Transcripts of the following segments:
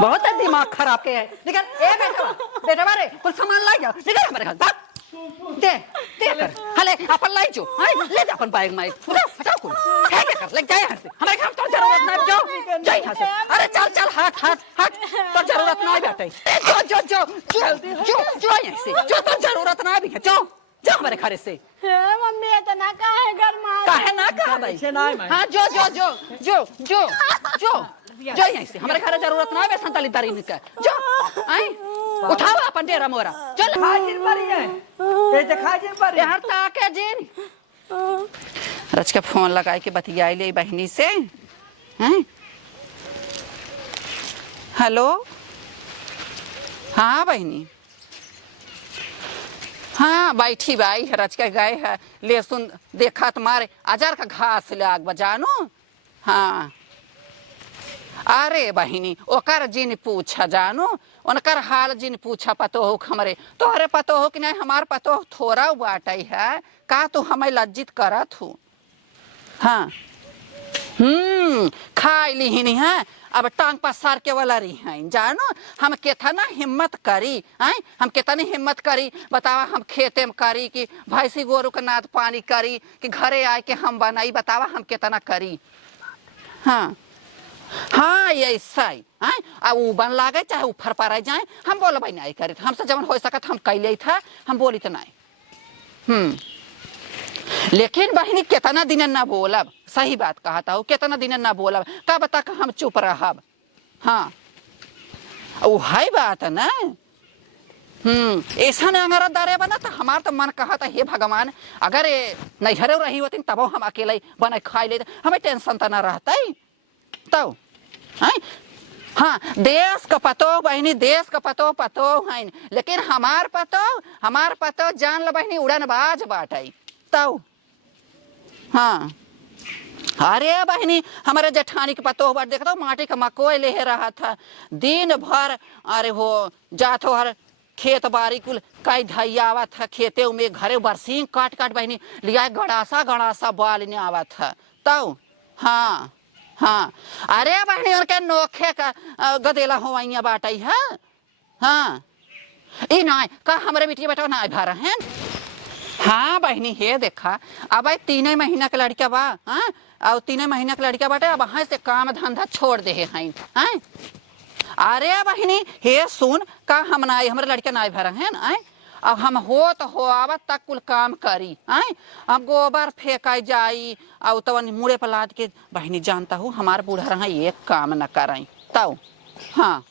बहुत दिमाग खराब के है। निकल ए बेटा बेटा मारे कुछ सामान लाई जाओ निकल हमारे घर भाग दे दे कर हले अपन लाई जो हां ले जा अपन बाइक माइक हटाओ कुल है क्या कर लग जाए यहां से हमारे घर तो जरूरत नहीं जाओ जा यहां से अरे चल चल हट हट हट तो जरूरत नहीं बेटे जो जो जो जो जो यहां से जो तो जरूरत नहीं भी है जो जा हमारे घर से मम्मी इतना काहे घर में काहे ना कहा भाई हां जो जो जो जो जो जो जो यहीं से हमारे घर जरूरत ना है संताली तारी निकल जो आई उठाओ अपन डेरा मोरा चल खाजिन परी है ए जे खाजिन परी यार ताके जिन रच के फोन लगाए के बतियाई ले बहनी से हैं हेलो हाँ बहनी हाँ बैठी भाई रच के गए है ले सुन देखा तुम्हारे अजार का घास लाग बजानो हाँ अरे बहिनी ओकर जिन पूछा जानो उनकर हाल जिन पूछा पतो हो हमरे तोहरे पतो हो कि नहीं हमार पतो थोड़ा बाटई है का तू हमें लज्जित करत हो हाँ खाई ली नहीं है अब टांग पसार के वाला रही हैं जानो हम कितना हिम्मत करी हैं हम कितनी हिम्मत करी बतावा हम खेते में करी कि भैंसी गोरू के नाद पानी करी कि घरे आए के हम बनाई बतावा हम कितना करी हाँ हाँ ऐसा ही हाँ अब वो बन लागे चाहे ऊपर पर जाए हम बोलो भाई नहीं करे हमसे जब हो सकत हम कैले था हम बोली तो नहीं लेकिन बहनी कितना दिन ना बोलब सही बात कहा था कितना दिन ना बोलब का बता का हम चुप रहब हाँ वो है बात ना ऐसा न अगर दारे बना तो हमार तो मन कहा था हे भगवान अगर नैहरे रही होती तब हम अकेले बने खाई ले हमें टेंशन तो ना रहता तो हाँ देश का पतो बहनी देश का पतो पतो है लेकिन हमार पतो जान लो बहनी उड़नबाज बाटई तो हाँ अरे बहनी हमारे जेठानी के पतो बार देखता माटी का मकोई ले रहा था दिन भर अरे हो जात हो हर खेत बारी कुल कई धैया आवा था खेते में घरे बरसीन काट काट बहनी लिया गड़ासा बाल ने आवा था तो हाँ हाँ अरे बहनी उनके नोखे का गदेला हो बाटई है हाँ ई नहीं का हमारे बेटी बेटा ना भा रहे हैं हाँ बहनी हे देखा अब 3 महीना के लड़का बा हाँ और 3 महीना के लड़का बाटे अब वहाँ से काम धंधा छोड़ दे हैं हाँ अरे बहनी हे सुन का हम ना हमारे लड़का ना भर हैं अब हम हो तो हो आवत तक कुल काम करी आए अब गोबर फेंकाई जाई और तो मुड़े पर लाद के बहनी जानता हूँ हमारे बूढ़ा रहा एक काम न कराई तब हाँ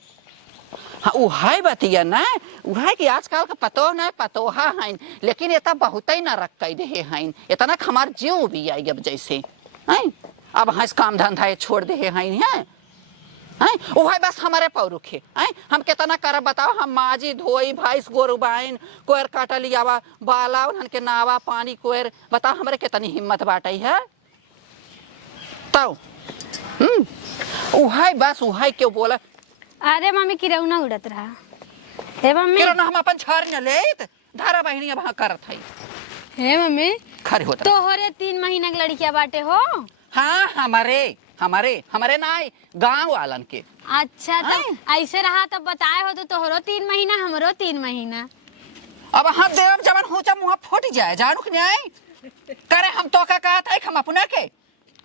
हाँ उहाई बतिया ना उहाई कि आजकल का पतो ना पतोहा है लेकिन ये बहुत ही ना रख दे हैं इतना हमार जीव भी आई अब जैसे हैं अब हंस काम धंधा छोड़ दे हैं वही बस हमारे पौरुखे हम कितना कर बताओ हम माजी धोई भैंस गोरु बाइन कोयर काटा लियावा बाला उन्हन के नावा पानी कोयर बताओ हमारे कितनी हिम्मत बाटई है तो वही बस वही क्यों बोला अरे मम्मी किरौना उड़त रहा हे मम्मी किरौना हम अपन छार न लेत धारा बहिनी अब करत है हे मम्मी खरे होता तोहरे 3 महीना के लड़किया बाटे हो हाँ हमारे ना गांव वालन के अच्छा तब ऐसे रहा तब बताए हो तो तोहरो 3 महीना हमरो 3 महीना अब हाँ देव जवन हो जा मुँह फूट जाए जानू कि नहीं करे हम तो का कहा था हम अपना के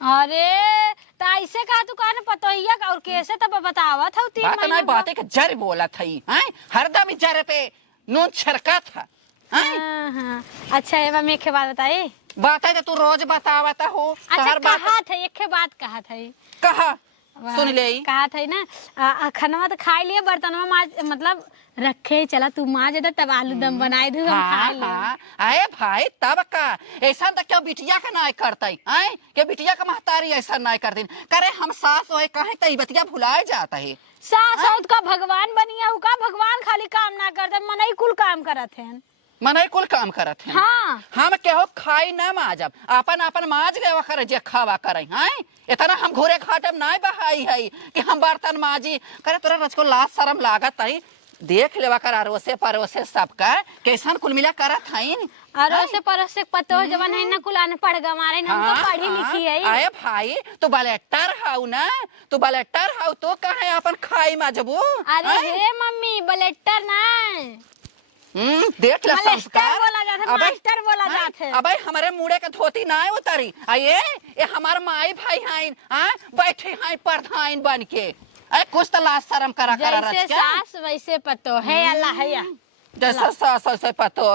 अरे तो ऐसे कहा तू कहने पतोहिया और कैसे तब बतावा था 3 बात महीना नहीं बातें के जर बोला थई हैं हरदम जर पे नून छरका था हाँ अच्छा ये मम्मी एक बात बताई बात है तू रोज बतावता हो अच्छा कहा था एक बात कहा था कहा सुन ले कहा था ना खाना तो खा लिए बर्तन में मतलब रखे चला तू माँ जब तब आलू दम बनाए दू अरे भाई तब का ऐसा तो क्या बिटिया का ना करता है क्या बिटिया का महतारी ऐसा ना करती करे हम सास हो कहे तो बतिया भुलाए जाता है सास का भगवान बनिया का भगवान खाली काम ना करते मनई कुल काम करत है मनई कुल काम करत है हाँ हम केहो खाई न माजब अपन माज लेवा करे जे खावा करे हैं इतना हम घोरे खाटम ना बहाई है कि हम बर्तन माजी करे तोरा रचको लाज शरम लागत है देख लेवा कर अरोसे परोसे सबका कैसन कुल मिला करत हईन। अरोसे परोसे पतो जवन है ना कुल अनपढ़ गमारे ना हमको पढ़ी लिखी है। अरे भाई तू बलेटर हाउ ना, तू बलेटर हाउ तो कहे अपन खाई मजबू। अरे हे मम्मी बलेटर ना देख ले संस्कार बोला जाता है, मास्टर बोला जाता है। अबे हमारे मुड़े के धोती ना उतारी आये ये हमार माई भाई हैं बैठे हैं प्रधान बन के। अरे कुछ तो लाज शर्म करा जैसे सास वैसे पतो है अल्लाह है। जैसा सास वैसे पतो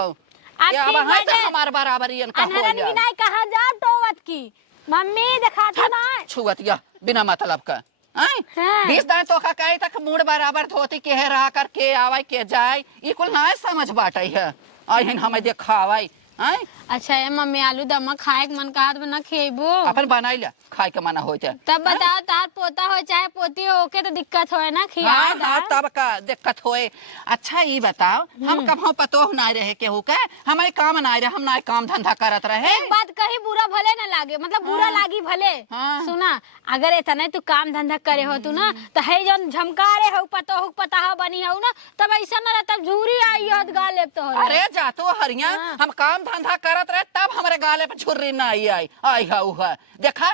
ये अब है तो हमार बराबरी इनका हो अनहरन गया। बिना कहा जा टोवत की मम्मी दिखा था ना छुवतिया बिना मतलब का हाँ। 20 दिन तो का कहीं तक मूड बराबर धोती के है रहा कर के आवे के जाए ये कुल ना समझ बाटई है आहिन हमें देखावाई हैं। अच्छा ये मम्मी आलू दमा खाए के मन कहा तो ना खेबो अपन बनाई ले खाए के मना हो जाए तब बताओ तार पोता हो चाहे पोती हो के तो दिक्कत होए ना खिया हाँ तब का दिक्कत होए। अच्छा ये बताओ हम कभी पतो ना रहे केहू के हमारे काम ना रहे हम ना काम धंधा करत रहे। एक बात कही बुरा भले ना लागे मतलब बुरा लागी भले सुना अगर इतना तू काम धंधा करे हो तू ना तो है जन झमकारे हो पतो हो पता हो बनी हो ना तब ऐसा ना तब झूरी आई हो गा लेप तो हो। अरे जा तो हरिया हम काम धंधा करत रहे तब हमारे गाले पे छुर्री ना आई आई है देखा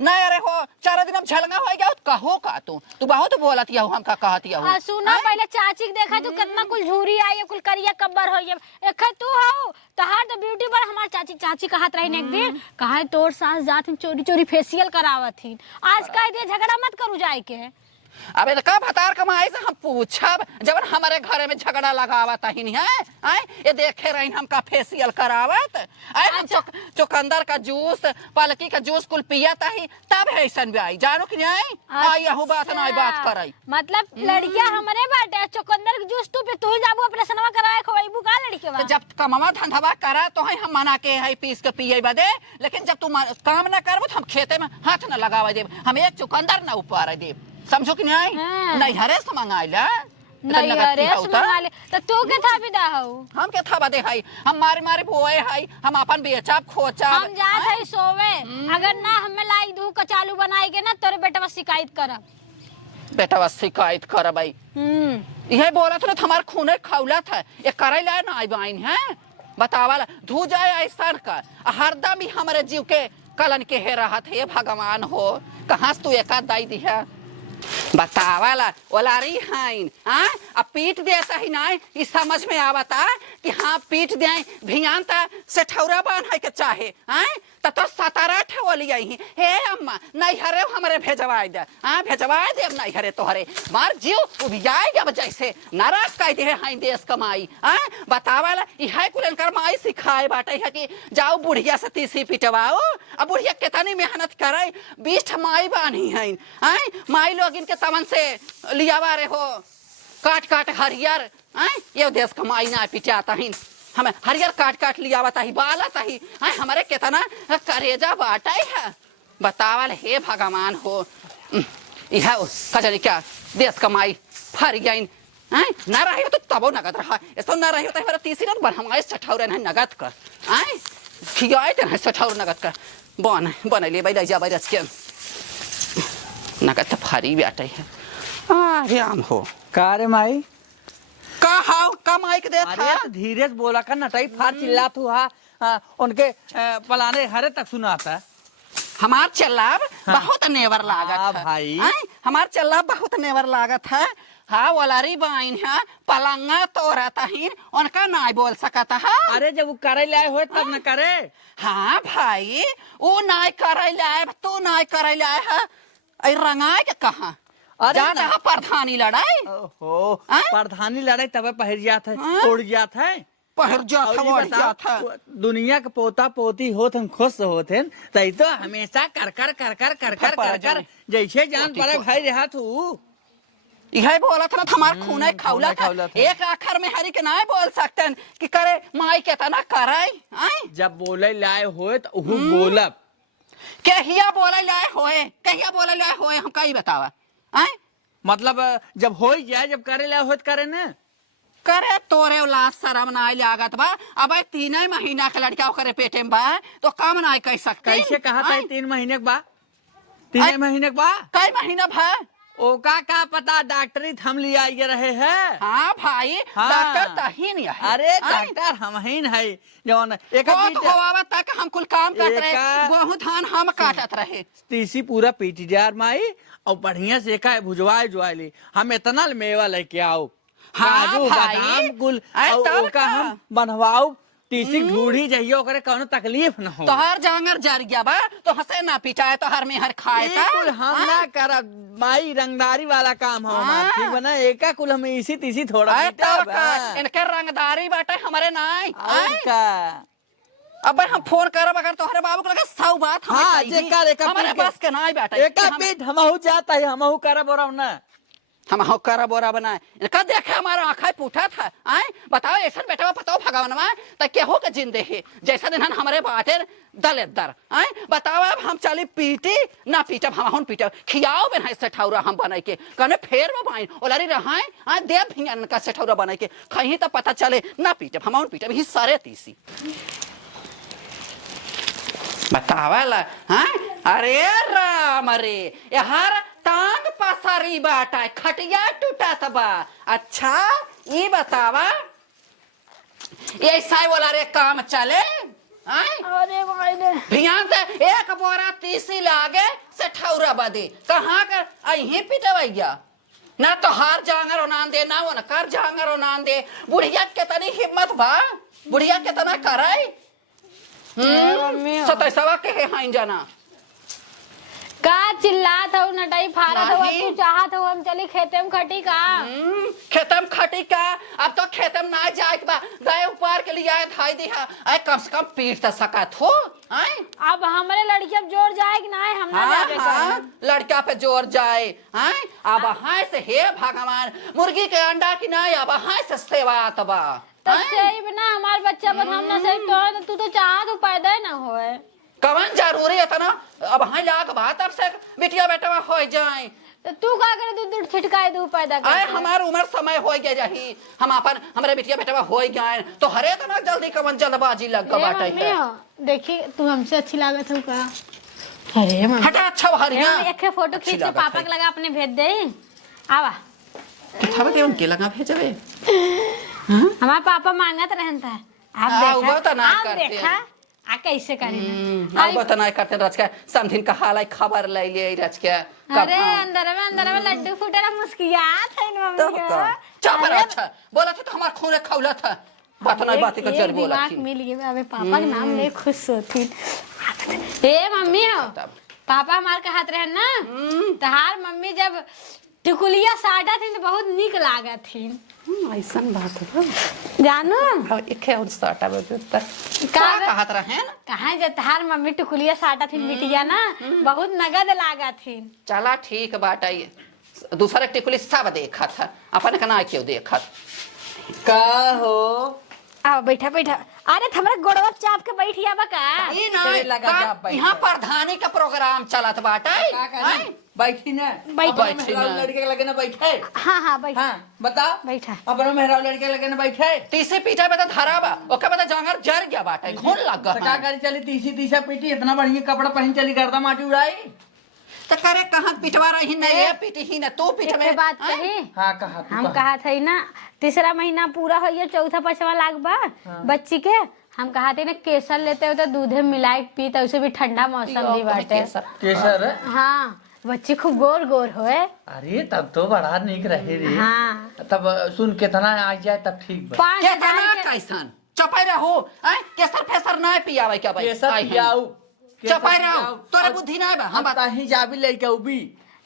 ना अरे हो 4 दिन झलंगा हो गया कहो का तू बहुत बोलत या हमका कहती या सुना पहले चाची के देखा तू कितना कुल झूरी आई कुल करिया कब्बर हो गया एक तू हो तहार तो ब्यूटी पर हमार चाची कहत रही एक दिन कहा तोर सास जात चोरी चोरी फेशियल करावत थी आज कह दिए झगड़ा मत करू जाए के। अबे कब हतार कमाई से हम पूछब जब हमारे घरे में झगड़ा लगावत ही नहीं है आए ये देखे रही हमका फेशियल करावत आए हम चुकंदर का जूस पलकी का जूस कुल पियत ही तब है ऐसन भी आई जानो कि नहीं आई यहू बात ना बात करई मतलब लड़कियां हमारे बाटे चुकंदर के जूस तू जाबू अपने सनवा कराए खोइबू का लड़के बा जब कमावा धंधवा करा तो हम मना के है पीस के पिए बदे लेकिन जब तू काम ना करबो तो हम खेते में हाथ न लगावा देब हम एक चुकंदर ना ऊपर देब समझो कि नहीं नहीं हरे से मंगाइला नहीं अरे मंगाले तो तू के था विदा हो हम के था बदे हई हम मारी मारी बोए हई हम अपन बेचब खोचब हम जात हई सोवे अगर ना हमें लाई दू कचालू बनाई के ना तोरे बेटा बस शिकायत करब बेटा बस शिकायत करबई यही बोलत न हमार खूने खौला था ये करे ला ना आई बाइन है बतावाला धू जाए ऐसा का हरदम ही हमारे जीव के कलन के हे रहा थे भगवान हो कहाँ से तू एक दाई दिया बतावाला ओलारी हाइन अब पीट देता ही ना ये समझ में आवता कि हाँ पीट दे भियांता से ठौरा बान है के चाहे तब तो 17-8 ओली आई हे अम्मा नहीं हरे हमारे भेजवाई दे भेजवाई दे नहीं हरे तोहरे मार जीव उबियाई जब जैसे नाराज कह दे हाई देश कमाई बतावाला यह कुल कर माई सिखाए बाटे है कि जाओ बुढ़िया से तीसी पिटवाओ अब बुढ़िया कितनी मेहनत करे 20 माई बानी है माई लोग इनके तमन से लियावा रे हो काट काट हरियर ये देश कमाई ना पिटाता ही हमें हरियर काट काट लिया बता ही बालता ही हमारे कितना करेजा बाटा है बतावल हे भगवान हो यह कजरी क्या देश कमाई फर गई ना रही तो तबो नगद रहा ऐसा ना रही होता है तीसरी रात हमारे 60 नगद कर खियाए सठौर नगद कर बन ले भाई जा भाई रच के नगद तो फरी बैठे है राम हो का रे माई का हाउ का माइक दे था अरे धीरे से बोला कर नटाई फार चिल्ला तू उनके पलाने हरे तक सुनाता है हमार चल्लाब बहुत नेवर लागत है भाई हमार चल्लाब बहुत नेवर लागत है हाँ वलारी बाइन है पलंगा तो रहता ही उनका ना बोल सकता है। अरे जब वो करे लाए हो तब न करे हाँ भाई वो ना करे लाए तू ना करे लाए है ऐ रंगाए के कहा अरे जा प्रधानी लड़ाई ओहो प्रधानी लड़ाई तब पहर जात है उड़ जात है पहर जात है दुनिया के पोता पोती होत हम खुश होत हैं तई तो हमेशा कर कर कर कर कर कर कर कर जैसे जान पड़े भाई रहा तू यही बोला था हमार खूने खौला था एक आखर में हरी के ना बोल सकते कि करे माई के तना करे जब बोले लाए होए तो बोलब कहिया बोले लाए होए कहिया बोले लाए होए हम कहीं बतावा मतलब जब हो जाए जब करे लाए होत करे ना करे तोरे लाश शर्म ना लागत बा अब 3 महीना के लड़का करे पेटे में बा तो काम ना कह सकते कैसे कहा था 3 महीने के बा 3 महीने के बा कई महीना भा ओका का पता डॉक्टरी थम लिया ये रहे है। हाँ भाई हाँ। डॉक्टर तहीन है। अरे डॉक्टर हम ही है जौन एक होवा तक हम कुल काम करते रहे, एका- गेहूं धान हम काटत रहे। तीसी पूरा पीट जार माई और बढ़िया से का भुजवाए जुआली हम इतना मेवा लेके आओ हाँ काजू भाई। बादाम कुल अरे और तब ओका का। हम बनवाओ तीसी घूढ़ी जइयो ओकरे कौनो तकलीफ न हो। तोहर जांगर जर गया बा तो हंसे ना पिटाए तो हर में हर खाए का। कुल हम ना करब माई रंगदारी वाला काम हो हमार हाँ। ठीक बना एका कुल हम इसी तीसी थोड़ा अरे पीटब, तब का हाँ। इनके रंगदारी बाटे हमारे नाई। और का अब हम फोन करब अगर तोहरे बाबू को लगे सौ बात हमें हाँ, कही। जे कर, एका हमारे पीट के। पास के नाई बाटे एका पीठ हमहू जाता है हमहू करब और ना हम हो कर बोरा बनाए इनका देखे हमारा आँखा पूछा था आए बताओ ऐसा बेटा बताओ भगवानवा त केहो के जिंदे है जैसा दिन हमारे बाटे दलेदर आए बताओ अब हम चली पीटी ना पीटब हम पीटब खियाओ बिना से ठौरा हम बनाई के कने फेर में भाई ओलारी रहाए आ दे भिंगन का से ठौरा बनाई के कहीं तो पता चले ना पीटब हम पीटब ही सारे तीसी बतावला हाँ अरे राम रे यार टांग पसारी बाटा खटिया टूटा तबा अच्छा ये बतावा ऐसा वाला रे काम चले आए अरे भाई रे भियान से एक बोरा तीसी लागे से ठौरा बदे कहाँ कर अही पिटवैया ना तो हार जांगर ओनान दे ना वो न कर जांगर ओनान दे बुढ़िया कितनी हिम्मत बा बुढ़िया कितना कराई सतैसवा के हाइन जाना का चिल्लात हो नटाई फारत हो नहीं। तू चाहत हो हम चली खेते में खटी का खेतम खटी का अब तो खेतम ना जाए बा गए ऊपर के लिए आए धाई दिहा आए कम से कम पीट त सकत हो आए अब हमारे लड़की अब जोर जाए कि ना हम ना हाँ जाबे हाँ करें। लड़का पे जोर जाए आए अब हाय से हे भगवान मुर्गी के अंडा की ना अब हाय से सेवात बा तो सही बिना हमार बच्चा पर हम ना सही तो तू तो चाहत हो पैदा ही ना होए कवन जरूरी है तना अब हाय लाग बात अब से बिटिया बेटा हो जाए तो तू का करे दूध दूध छिटकाए दू पैदा कर आए हमार उम्र समय हो गया जही हम अपन हमारे बिटिया बेटा हो गए तो हरे तना जल्दी कवन जल्दबाजी लग बाटे है देखी तू हमसे अच्छी लागत हो का अरे मम्मी हटा अच्छा हरिया एक फोटो खींच के पापा के लगा अपने भेज दे आवा थावे देवन के लगा भेजबे हमारे पापा मांगत रहता है आप वो तो ना देखा आप करते देखा हैं। आ कैसे करी अब बता नहीं करते रच के समथिन का हाल खबर ले लिए रच के अरे अंदर में लड्डू फूटेला मुस्कियात है इन मम्मी तो को का चुप रह अच्छा बोला था तो हमार खून खौला था बात नहीं बात का जर बोला दिमाग थी मिल गया अबे पापा के नाम ले खुश होती ए मम्मी हो तब। पापा हमार के हाथ रहे ना तहार मम्मी जब टिकुलिया साटा थी तो बहुत निक लागत थी ऐसा बात है जानू अब एक और साटा बजे तक का का कहत रहे ना कहा जब तहार मम्मी टिकुलिया साटा थी बिटिया ना बहुत नगद लागत थी चला ठीक बात है दूसरा टिकुली सब देखा था अपन का ना क्यों देखा का हो आओ बैठा बैठा अरे हमारे गोड़वा चाप के बैठिया बा का ई ना तेरे लगा जा बैठ। यहाँ प्रधानी का प्रोग्राम चलत बाटे का करी बैठी ना बैठ- अपना बैठी मेहरारू ना। लड़के के लगे ना बैठे हाँ हाँ बैठा हाँ बताओ बैठा अपना मेहरारू लड़के के लगे ना बैठे तीसरे पीठा पे तो धराबा ओके बता जांगर जर गया बाटे खून लग तो का गया करी चली तीसी तीसा पीटी इतना बढ़िया कपड़ा पहन चली गर्दा माटी उड़ाई तो करे कहाँ पिटवा रही न ये पिटी ही न तू पिट एक में बात हैं? कही हाँ कहा तू हम कहा। कहा थे ना तीसरा महीना पूरा हो गया चौथा पांचवा लाख बा बच्ची के हम कहा थे ना केसर लेते हो तो दूध में मिला के पीते उसे भी ठंडा मौसम भी बाटे केसर हाँ बच्ची खूब गोर गोर होए अरे तब तो बड़ा निक रहे रे हाँ तब सुन कितना आ जाए तब ठीक बा 5,000 केतना के कैसन चपाई रहो हैं केसर फेसर ना पियावे क्या भाई केसर आई हैं। पियाऊ चपाई रहो तोरे बुद्धि ना बा हम बात ही जाबी लड़के उबी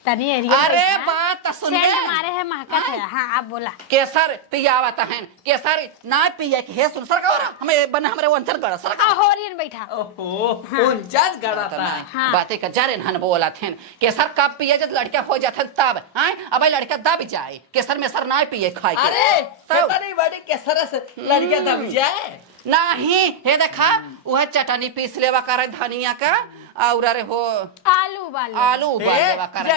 तनी एरिया अरे बैठा। बात तो सुन सेंट ले मारे है महकत है हाँ आप बोला केसर पियावत हैं केसर ना पिए के हे सुन सरका हमें बने हमरे वंचन गड़ा सरका आ होरियन बैठा ओहो उनचास गड़ा था हाँ। बातें का जरे हन बोला थे केसर कब पिए जब लड़का हो जाते तब हैं अब लड़का दब जाए केसर में सर ना पिए खाए के। अरे तब पता नहीं बड़ी केसर से लड़के दब जाए नहीं हे देखा वह चटनी पीस लेवा करे धनिया का और अरे हो आलू वाले आलू उबालेवा करे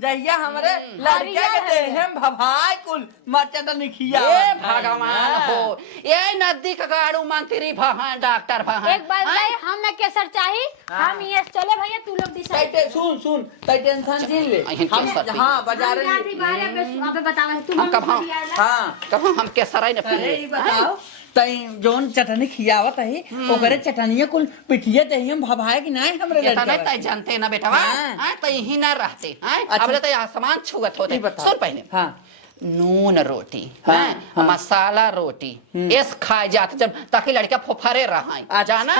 जहिया हमरे लड़का के देहम भभाई कुल मरचा तो निखिया ए भगवान हो ये नदी का गाड़ू मंत्री भहान डॉक्टर भहान एक बात नहीं, हमें केसर चाहिए। हम ये चले भैया, तू लोग डिसाइड सुन तई टेंशन छीन ले हम हां बाजार में बतावा तू हम कब हां कब हम केसराई ने पी अरे बताओ तई जोन चटनी खियावत है ओकरे चटनिया कुल पिठिए दही हम भभाए कि नहीं हमरे ये लड़का नहीं तय जानते ना बेटा हां तय ही ना रहते हां अब तो आसमान छुअत होते सुन पहले हां नून रोटी हाँ। मसाला रोटी इस खाए जाते जब ताकि लड़का फोफरे रहा जाना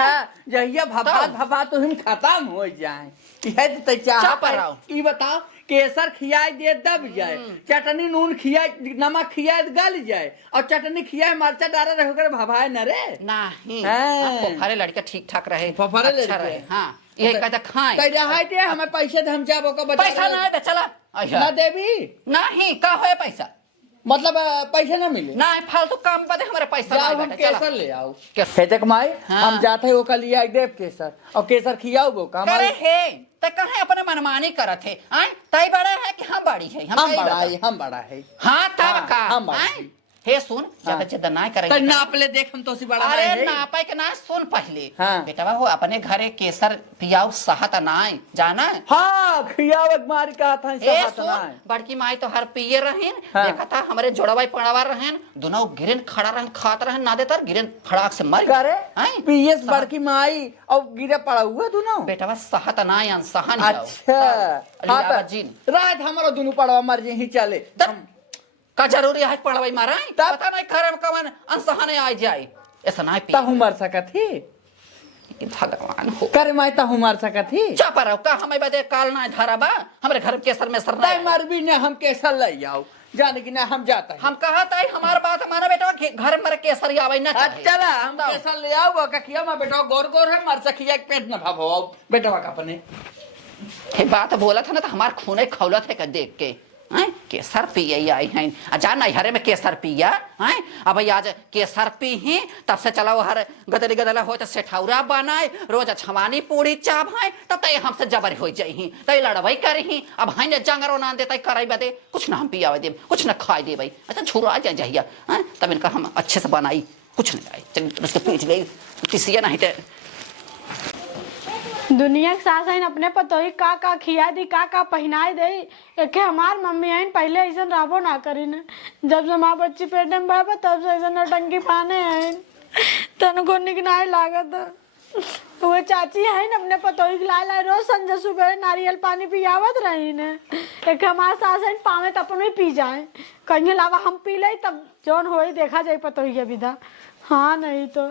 जहिया भभा तो हम खत्म हो जाए यह तो चाह ई बताओ केसर खियाई दे दब जाए चटनी नून खियाई नमक खियाई गल जाए और चटनी खियाई मरचा डारा रह कर भभाए न रे नहीं हाँ। फोफरे लड़का ठीक ठाक रहे फोफरे अच्छा लड़के। रहे हां ये कहता खाए कह रहा है हमें पैसे हम जाबो का बचा पैसा ना दे चला ना देवी नहीं का होए पैसा मतलब पैसे ना मिले ना फालतू काम बदे हमारे पैसा जाओ नहीं हम बेटा चला केसर ले आओ केसर। हे तक माई हाँ। हम जाते हैं वो कल लिया देव केसर और केसर खियाओ वो काम करे है त कहे अपने मनमानी करत है आय तई बड़ा है कि हम बड़ी है हम तई बड़ा बता। है हम बड़ा है हां तब हाँ, का हम बड़ा आय है। हे सुन ज्यादा ज्यादा ना तो करेंगे नाप ले देख हम तो सी बड़ा अरे है नापे के ना सुन पहले हाँ। बेटा वो अपने घरे केसर पियाओ सहत नाय जाना हाँ खियावत मार का था ए सुन बड़की माई तो हर पिए रहन हाँ। देखा था हमारे जोड़वाई पड़ावा रहन दोनों गिरन खड़ा रहन खात रहन ना देतर गिरन फड़ाक से मर करे आय पीएस बड़की माई और गिरे पड़ा हुआ दोनों बेटा सहत नाय अनसहन अच्छा हाँ जी रात हमारा दोनों पड़वा मर जे ही चले का जरूरी है पढ़वाई मारा तब- पता नहीं खरे में कवन अनसहने आ जाए ऐसा ना पी ताहू मर सकत ही भगवान हो करे माई ताहू मर सकत ही चुप रहो का हमें बदे काल ना धराबा हमारे घर के सर में सर ताई नहीं मर भी ने हम केसर ले आओ जाने की ना हम जाता है हम कहा था हमार बात माना बेटा घर में केसरी आवे ना चाहिए चला हम केसर ले आओ कखिया में बेटा गोर गोर है मर सखिया के पेट न भाभो बेटा का अपने ये बात बोला था ना तो हमार खूने खौलत है का देख के हैं केसर पिए आई हैं अजान हरे में केसर पिया हैं अब आज केसर पी ही तब से चला वो हर गदली गदला हो तो सेठौरा बनाए रोज छमानी पूरी चाप है तो तय हमसे जबर हो जाई तय लड़वई करी अब हैं जंगरो ना देते करई बदे कुछ ना हम पियावे दे कुछ ना खाए दे भाई अच्छा छुरा जा जाइया हैं तब इनका हम अच्छे से बनाई कुछ नहीं आई चल उसके पीट ले किसी नहीं ते दुनिया के साथ है अपने पतोही का खिया दी का पहनाई दे एक हमार मम्मी आइन पहले ऐसा रहबो ना करी न जब से माँ बच्ची पेट में बाबा तब से ऐसा नौटंकी पाने आइन तनको निकनाए लागत वो चाची है न अपने पतोही के लाए रोज संजय सुबह नारियल पानी पियावत रही न एक हमार सास है पावे तब अपन पी जाए कहीं अलावा हम पी ले तब जौन हो देखा जाए पतोही के विधा हाँ नहीं तो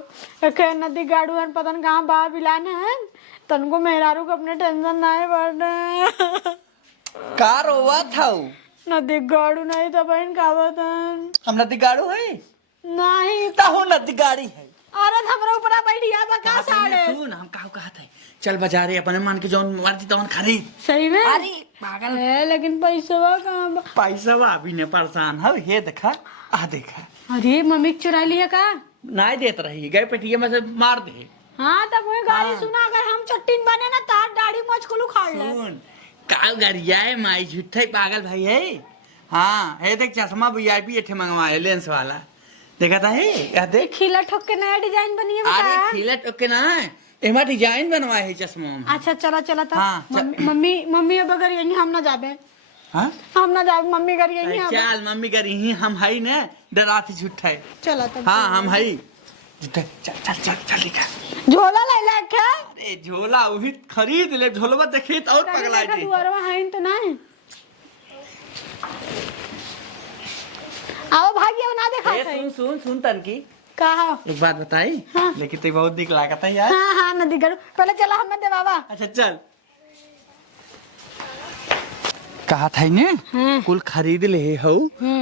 एक नदी गाड़ू है पता न कहाँ बाहर बिलाने हैं तनको मेहरारू को अपने टेंशन नहीं बढ़े कार हुआ था नदी गाड़ू नहीं तो बहन का बतन हम नदी गाड़ू है नहीं ताहू नदी गाड़ी है औरत हमरा ऊपर बैठिया बका साड़े सुन हम काहू कहा था चल बाजारे अपने मन के जौन मर्जी तवन खरीद सही में अरे पागल है लेकिन पैसा कहाँ बा? पैसा अभी ने परेशान हो ये देखा आ देखा अरे मम्मी चुरा लिया का नहीं देत रही गए पेटिया में से मार दे हाँ तब वही गाड़ी सुना अगर हम चट्टीन बने ना तार दाढ़ी मोच को उखाड़ ले सुन काल गरिया है माई झूठे पागल भाई है हाँ है देख चश्मा वीआईपी एठे मंगवाए लेंस वाला देखा था है क्या देख खिला ठोक के नया डिजाइन बनी है अरे बेटा खिला टोके ना एमा डिजाइन बनवाए है चश्मा में अच्छा चला चला तब हाँ, मम्मी अब अगर यही हम ना जाबे हाँ हम ना जाबे मम्मी कर यही हम चल मम्मी करी ही हम है ना डराती झूठे चला तब हाँ हम है झूठे चल चल चल चल दिखा झोला ले ले के अरे झोला वही खरीद ले झोलवा देखी तो और पगला जी दुआरवा है तो नहीं आओ भाग्य ना देखा ए, सुन सुन सुन तनकी कहा एक बात बताई हाँ। लेकिन तो बहुत दिख लागत है यार हाँ हाँ नदी गढ़ पहले चला हम दे बाबा अच्छा चल कहा था ने कुल खरीद ले हो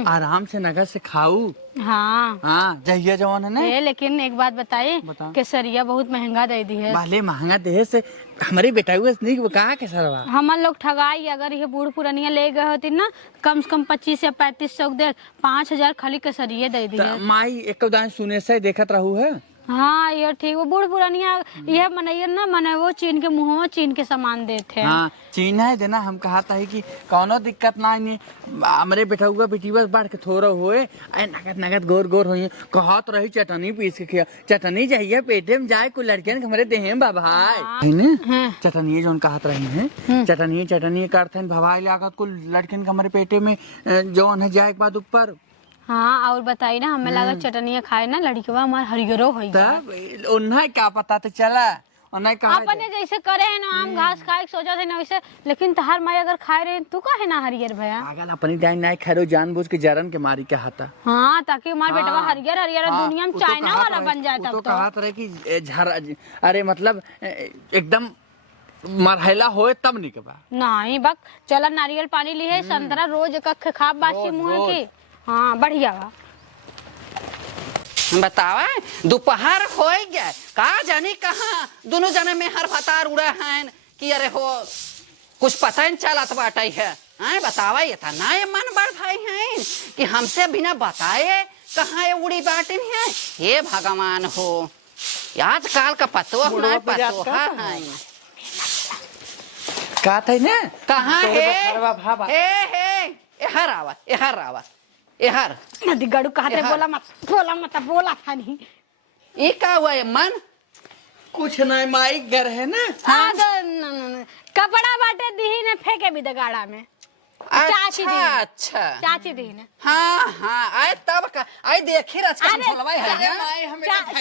आराम से नगद से खाऊ हाँ हाँ जहिया जवान है ना ये लेकिन एक बात बताइए बता। केसरिया बहुत महंगा दे दी है भले महंगा दे से हमारी बेटा हुआ नहीं वो कहा के सरवा हमन लोग ठगाई अगर ये बूढ़ पुरानिया ले गए होती ना कम से कम 25 या 35 सौ दे 5,000 खाली केसरिये दे दी है माई एक दान सुने से देखत रहू है हाँ ये ठीक, वो बूढ़ पुरानिया यह मनैया ना मने वो चीन के मुँह चीन के सामान देते हैं। हाँ चीन है देना, हम कहा था कि कौनो दिक्कत ना नहीं, हमरे बेटा हुआ बेटी बस बाढ़ के थोड़ा हुए अरे नगद नगद गोर गोर हुई कहा तो रही चटनी पीस के खिया, चटनी चाहिए पेटे में जाए कोई लड़कियन हमारे देहे भाई है ना, चटनी जो कहत रही है चटनी चटनी करते भवाई लागत कुल लड़कियन के हमारे पेटे में जौन है जाए के बाद ऊपर। हाँ और बताई ना, हमें लगा चटनिया खाए ना लड़किया हमार हरियरो हो तब उन्हें क्या पता तो चला उन्हें कहा अपने जैसे करे है ना आम घास खाए के सोचा थे ना वैसे, लेकिन तहार माई अगर खाए रहे तू का है ना हरियर भैया पागल अपनी डाइन नहीं खैरो जानबूझ के जरन के मारी के हाथा। हाँ ताकि हमार बेटवा हरियर हरियर दुनिया में चाइना वाला बन जाए तब तो कहा रहे कि झर अरे मतलब एकदम मरहला होए तब नहीं के बा नहीं बक चला नारियल पानी ली है संतरा रोज एक खा बासी मुँह की। हाँ बढ़िया बा बतावा दोपहर हो गया का जानी कहाँ दोनों जने में हर फतार उड़ा हैं कि अरे हो कुछ पता नहीं चलत बाटे है। आए बतावा ये था ना ये मन बढ़ भाई हैं कि हमसे बिना बताए कहाँ ये उड़ी बाटे है। हे भगवान हो आजकल का पतोह ना पतोहा है का थे ना कहाँ है एहर आवा एहर आवा एहर नदी गड़ू कहते बोला था नहीं ये का हुआ है मन कुछ नहीं माई घर है ना। हाँ तो कपड़ा बाटे दी ने फेंके भी दगाड़ा में चाची दी अच्छा चाची दी ने हाँ हाँ आए तब का आए देखी रच के बोलवाई है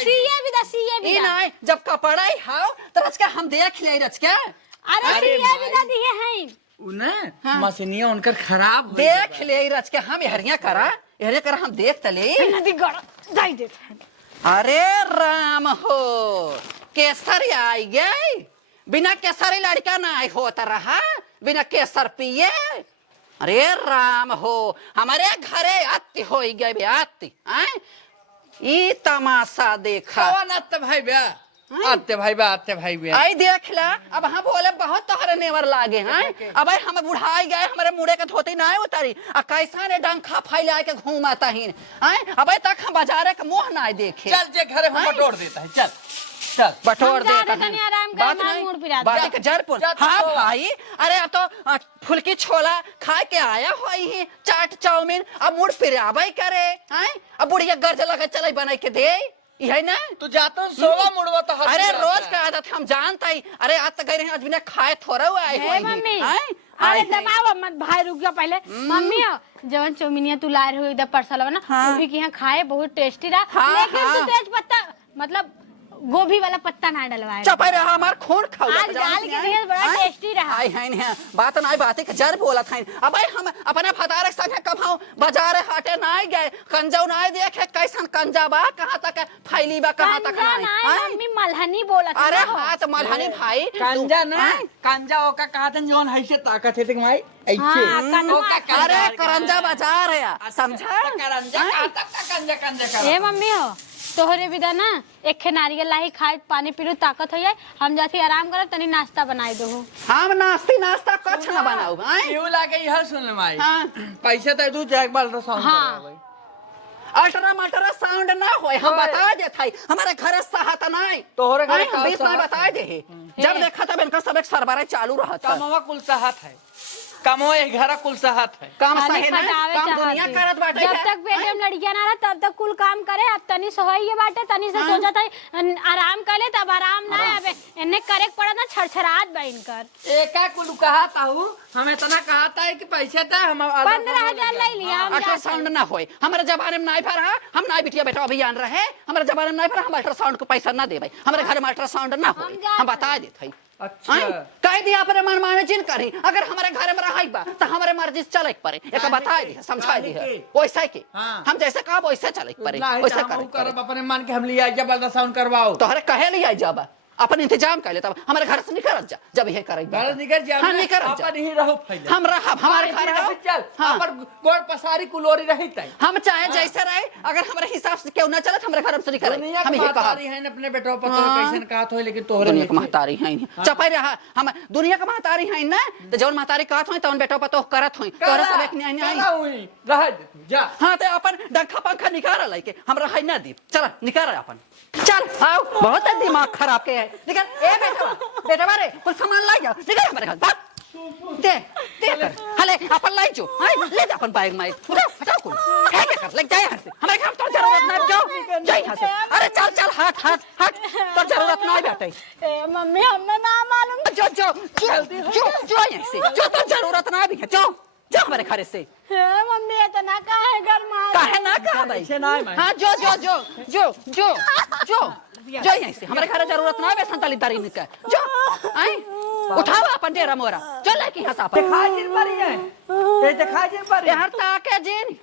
सीए भी ई नहीं जब कपड़ा ही हाउ तो रच के हम देख ले रच के अरे सीए भी दिए हैं उन्हें मशीनिया उनकर खराब देख ले रच के हम हरिया करा हरिया करा हम देख तले नदी गड़ा जाई देते। अरे राम हो केसर आई गई बिना केसर लड़का ना आई होता रहा बिना केसर पिए। अरे राम हो हमारे घरे आती हो गए आती आए ई तमाशा देखा भाई ब्या आते भाई बा आते भाई बा आई देख ला अब हम बोले बहुत तोहरे नेवर लागे हैं अब हम बुढ़ाई गए हमारे मुड़े के धोती ना उतारी आ कैसा ने डंखा फैला के घूमाता ही आए अब तक हम बाजारे के मुंह ना देखे। चल जे घरे हम बटोर देता है चल चल बटोर हम जा देता रहे तनी आराम कर, बात हमार नहीं मूड पिरा बात दे। के जरपुर जा तो हाँ सो। भाई अरे अब तो फुलकी छोला खा के आया हो ही चाट चाउमीन अब मूड पिराबे करे हैं अब बुढ़िया गर्ज लगे चले बना के दे यही ना तू जातो सोवा मुड़वा तो अरे रोज का आदत हम जानता ही अरे आज तक गए रहे आज बिना खाए थोड़ा हुआ आए हे मम्मी अरे दबाओ मत भाई रुक जा पहले मम्मी जवन चौमिनिया तू लाए रहो इधर परसलवा ना वो भी कि यहाँ खाए बहुत टेस्टी रहा लेकिन तू तेज पत्ता मतलब गोभी वाला पत्ता ना डलवाए चपाई रहा हमार खून खाओ आज डाल के दिए बड़ा टेस्टी रहा आई है नहीं बात ना बात के जर बोला था अब हम अपने फतारे संगे कभाऊ बाजार हाटे ना गए कंजौ ना देखे कैसन कंजा बा कहां तक फैली बा कहां तक ना मम्मी मलहनी बोला था अरे हाथ मलहनी भाई कंजा ना कंजा ओका कहतन जोन है से ताकत है ते माई ऐसे अरे करंजा बाजार है समझा करंजा कंजा कंजा ए मम्मी हो तोहरे विदा ना एक नारियल लाही खाए पानी पीलू ताकत हो जाए हम जाती आराम कर तनी नाश्ता बनाई दो हम नाश्ता कुछ ना बनाऊ क्यों लागे यह सुन ले माई पैसे तो तू जैक बाल रो साउंड अल्ट्रा मल्ट्रा साउंड ना होए हम बता देत हई हमारे घर साहत नहीं तोहरे घरे हम बीच में बता दे जब देखा तब इनका सब एक सरबरा चालू रहता कमवा कुल साहत है कमो एक घर कुल साहत है काम सही ना काम दुनिया करत बाटे जब तक पेटे में लड़कियां ना रहा तब तक कुल काम करे अब तनी सोई बाटे तनी से सोचा था आराम कर ले तब आराम ना आवे इन्ने करे पड़ा ना छड़छड़ात बन कर एका कुल कहता हूं हम इतना कहता है कि पैसे था हम 15,000 ले लिया हम अल्ट्रासाउंड ना होए हमारे जमाने में नहीं भरा हम ना बिटिया बेटा अभियान रहे हमारे जमाने में नहीं भरा हम अल्ट्रासाउंड को पैसा ना देबे हमारे घर में अल्ट्रासाउंड ना हो हम बता देत हई अच्छा कह दिया अपने मन माने जिन करी अगर हमारे घर में रही बा तो हमारे मर्जी से चले पड़े एक बता दी समझा दी वैसा के हम जैसे कहा वैसे चले पड़े वैसा कर अपने मन के हम लिया जब अल्ट्रासाउंड करवाओ तोहरे कहे लिया जब अपन इंतजाम कर लेता हमारे घर से निकल जा जब ये करे घर निकल जा हाँ निकल जा अपन ही रहो फैले हम रहा हमारे घर रहो चल हाँ। पर गोड़ पसारी कुलोरी रही तई हम चाहे जैसे रहे अगर हमारे हिसाब से क्यों ना चले हमारे घर से निकल दुनिया हम की ये कहा महतारी है अपने बेटो पतो हाँ। कैसन कहत होय लेकिन तोहरे दुनिया के महतारी है चपाई रहा हम दुनिया के महतारी है ना तो जौन महतारी कहत होई तौन बेटो पतो करत होई तोरा सब एक नहीं नहीं रह जा हाँ तो अपन डंखा पंखा निकाल लेके हम रहा ना दी चल निकाल अपन चल आओ बहुत दिमाग खराब के है निकल ए बेटा बेटा मारे कुछ सामान ला जा निकल हमारे घर भाग दे दे कर हले अपन लाई जो हां ले जा अपन बैग में हटाओ कुल क्या कर लग जाए यहां से हमारे घर तो जरूरत नहीं जाओ जा यहां से अरे चल चल हट हट हट तो जरूरत नहीं बेटे ए मम्मी हमें ना मालूम जो जो जो यहां से जो तो जरूरत नहीं भी है जो जा हमारे घर से ए मम्मी इतना काहे घर मार काहे ना कहा भाई से ना मैं हां जो जो जो जो जो जो जो यहीं से हमारे घर जरूरत ना है संताली दारी में का जो आई उठाओ अपन डेरा मोरा जो लेके यहां से अपन खाजिर परी है ये तो खाजिर परी यार ताके जिन